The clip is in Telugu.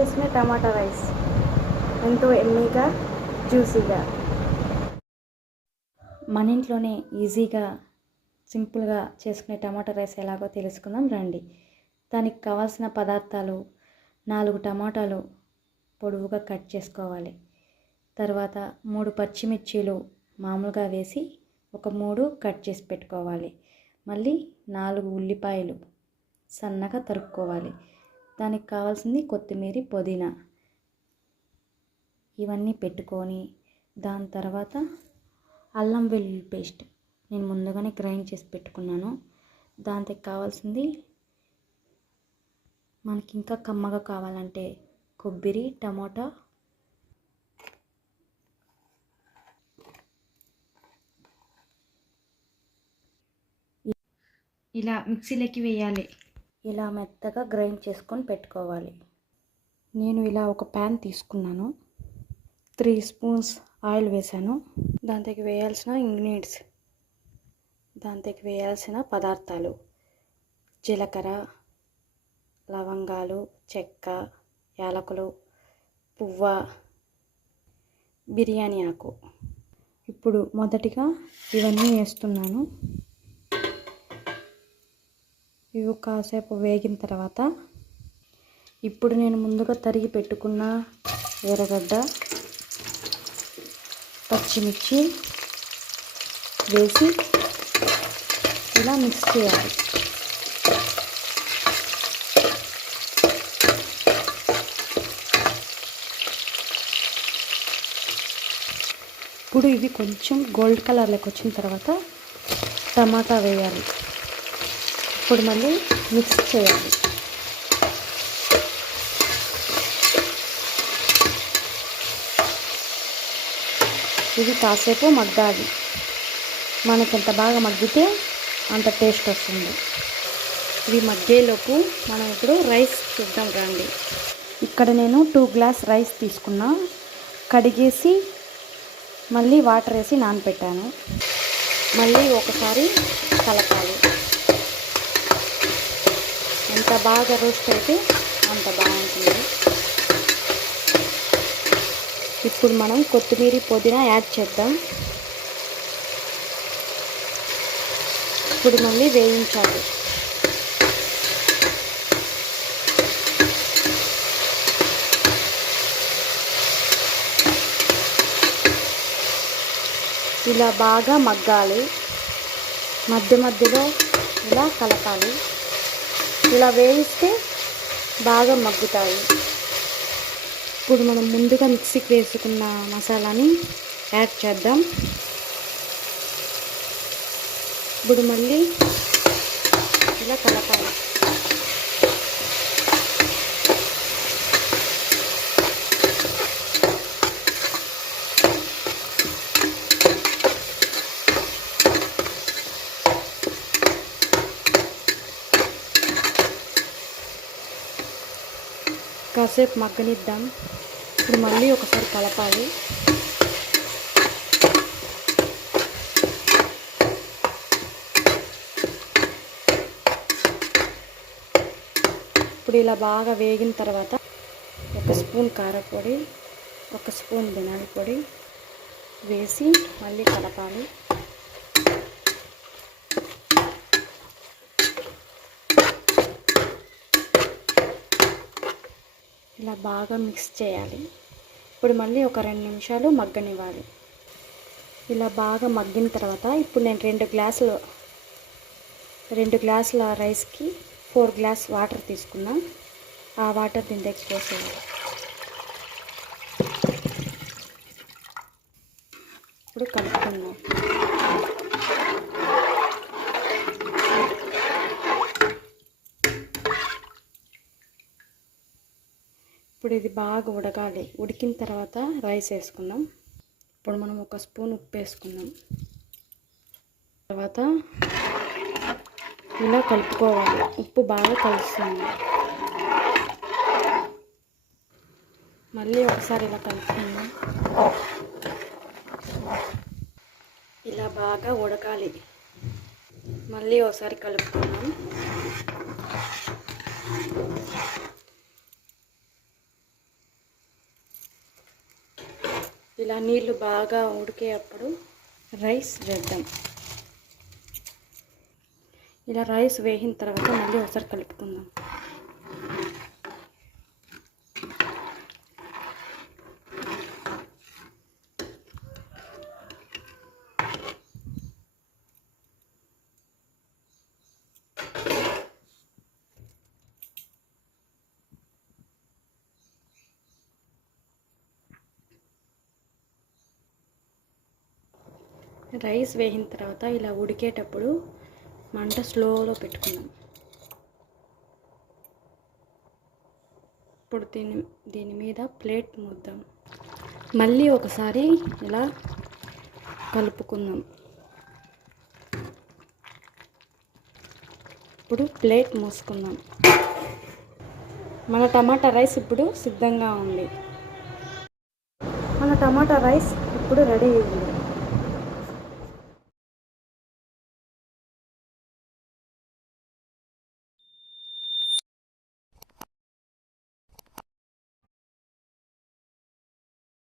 చేసుకునే టమాటా రైస్ ఎంతో ఎమ్మీగా జ్యూసీగా మన ఇంట్లోనే ఈజీగా సింపుల్గా చేసుకునే టమాటా రైస్ ఎలాగో తెలుసుకుందాం రండి. దానికి కావాల్సిన పదార్థాలు 4 టమాటాలు పొడవుగా కట్ చేసుకోవాలి. తర్వాత 3 పచ్చిమిర్చీలు మామూలుగా వేసి ఒక 3 కట్ చేసి పెట్టుకోవాలి. మళ్ళీ 4 ఉల్లిపాయలు సన్నగా తరుక్కోవాలి. దానికి కావాల్సింది కొత్తిమీర, పుదీనా ఇవన్నీ పెట్టుకొని దాని తర్వాత అల్లం వెల్లుల్లి పేస్ట్ నేను ముందుగానే గ్రైండ్ చేసి పెట్టుకున్నాను. దానికి కావాల్సింది మనకి ఇంకా కమ్మగా కావాలంటే కొబ్బరి, టమాటా, ఇలా మిక్సీలోకి వేయాలి. ఇలా మెత్తగా గ్రైండ్ చేసుకొని పెట్టుకోవాలి. నేను ఇలా ఒక ప్యాన్ తీసుకున్నాను. 3 స్పూన్స్ ఆయిల్ వేసాను. దాంట్లోకి వేయాల్సిన ఇంగ్రీడియంట్స్, దాంట్లోకి వేయాల్సిన పదార్థాలు జీలకర్ర, లవంగాలు, చెక్క, యాలకులు, పువ్వ, బిర్యానీ ఆకు. ఇప్పుడు మొదటిగా ఇవన్నీ వేస్తున్నాను. ఇవి కాసేపు వేగిన తర్వాత ఇప్పుడు నేను ముందుగా తరిగి పెట్టుకున్న ఎర్రగడ్డ, పచ్చిమిర్చి వేసి ఇలా మిక్స్ చేయాలి. ఇప్పుడు ఇవి కొంచెం గోల్డ్ కలర్లోకి వచ్చిన తర్వాత టమాటా వేయాలి. ఇప్పుడు మళ్ళీ మిక్స్ చేయాలి. ఇది కాసేపు మగ్గాలి. మనకి ఎంత బాగా మగ్గితే అంత టేస్ట్ వస్తుంది. ఇవి మగ్గేలోపు మనం ఇప్పుడు రైస్ చూద్దాం రండి. ఇక్కడ నేను 2 గ్లాస్ రైస్ తీసుకున్నా. కడిగేసి మళ్ళీ వాటర్ వేసి నానబెట్టాను. మళ్ళీ ఒకసారి కలపాలి. ఎంత బాగా రోస్ట్ అయితే అంత బాగుంటుంది. ఇప్పుడు మనం కొత్తిమీర, పుదీనా యాడ్ చేద్దాం. ఇప్పుడు మళ్ళీ వేయించాలి. ఇలా బాగా మగ్గాలి. మధ్య మధ్యలో ఇలా కలపాలి. ఇలా వేయిస్తే బాగా మగ్గుతాయి. ఇప్పుడు మనం ముందుగా మిక్సీకి వేసుకున్న మసాలాని యాడ్ చేద్దాం. ఇప్పుడు మళ్ళీ ఇలా కలపాలి. కాసేపు మగ్గనిద్దాం. ఇప్పుడు మళ్ళీ ఒకసారి కలపాలి. ఇప్పుడు ఇలా బాగా వేగిన తర్వాత 1 స్పూన్ కారపొడి, 1 స్పూన్ ధనియాల పొడి వేసి మళ్ళీ కలపాలి. ఇలా బాగా మిక్స్ చేయాలి. ఇప్పుడు మళ్ళీ ఒక 2 నిమిషాలు మగ్గనివ్వాలి. ఇలా బాగా మగ్గిన తర్వాత ఇప్పుడు నేను 2 గ్లాసుల రైస్కి 4 గ్లాస్ వాటర్ తీసుకున్నా. ఆ వాటర్ దీనికి పోసేయాలి. ఇప్పుడు కలుపుకుందాం. ఇప్పుడు ఇది బాగా ఉడకాలి. ఉడికిన తర్వాత రైస్ వేసుకుందాం. ఇప్పుడు మనం 1 స్పూన్ ఉప్పు వేసుకుందాం. తర్వాత ఇలా కలుపుకోవాలి. ఉప్పు బాగా కలుస్తుంది. మళ్ళీ ఒకసారి ఇలా కలుపుకుందాం. ఇలా బాగా ఉడకాలి. మళ్ళీ ఒకసారి కలుపుకుందాం. ఇలా నీళ్ళు బాగా ఉడికేటప్పుడు రైస్ వేద్దాం. ఇలా రైస్ వేగిన తర్వాత మళ్ళీ ఒకసారి కలుపుకుందాం. రైస్ వేగిన తర్వాత ఇలా ఉడికేటప్పుడు మంట స్లోలో పెట్టుకుందాం. ఇప్పుడు దీని మీద ప్లేట్ మూద్దాం. మళ్ళీ ఒకసారి ఇలా కలుపుకుందాం. ఇప్పుడు ప్లేట్ మూసుకుందాం. మన టమాటా రైస్ ఇప్పుడు సిద్ధంగా ఉంది. మన టమాటా రైస్ ఇప్పుడు రెడీ అయింది.